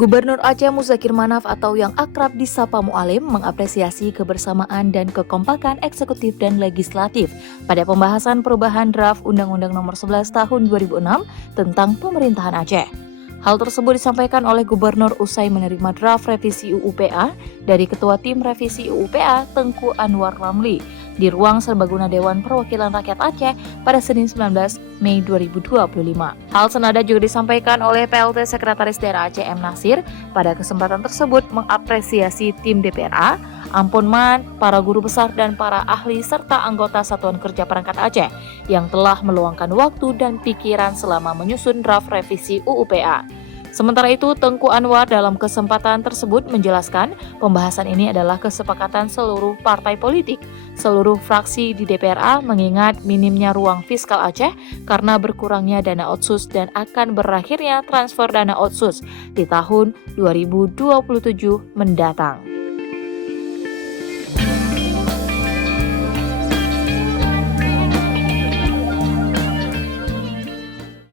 Gubernur Aceh Muzakir Manaf atau yang akrab disapa Mualim mengapresiasi kebersamaan dan kekompakan eksekutif dan legislatif pada pembahasan perubahan draft Undang-Undang Nomor 11 Tahun 2006 tentang pemerintahan Aceh. Hal tersebut disampaikan oleh Gubernur usai menerima draft revisi UU PA dari Ketua Tim Revisi UU PA Tengku Anwar Ramli di ruang serbaguna Dewan Perwakilan Rakyat Aceh pada Senin 19 Mei 2025. Hal senada juga disampaikan oleh PLT Sekretaris Daerah Aceh M. Nasir pada kesempatan tersebut mengapresiasi tim DPRA, Amponman, para guru besar dan para ahli serta anggota Satuan Kerja Perangkat Aceh yang telah meluangkan waktu dan pikiran selama menyusun draft revisi UU PA. Sementara itu, Tengku Anwar dalam kesempatan tersebut menjelaskan pembahasan ini adalah kesepakatan seluruh partai politik, seluruh fraksi di DPRA mengingat minimnya ruang fiskal Aceh karena berkurangnya dana otsus dan akan berakhirnya transfer dana otsus di tahun 2027 mendatang.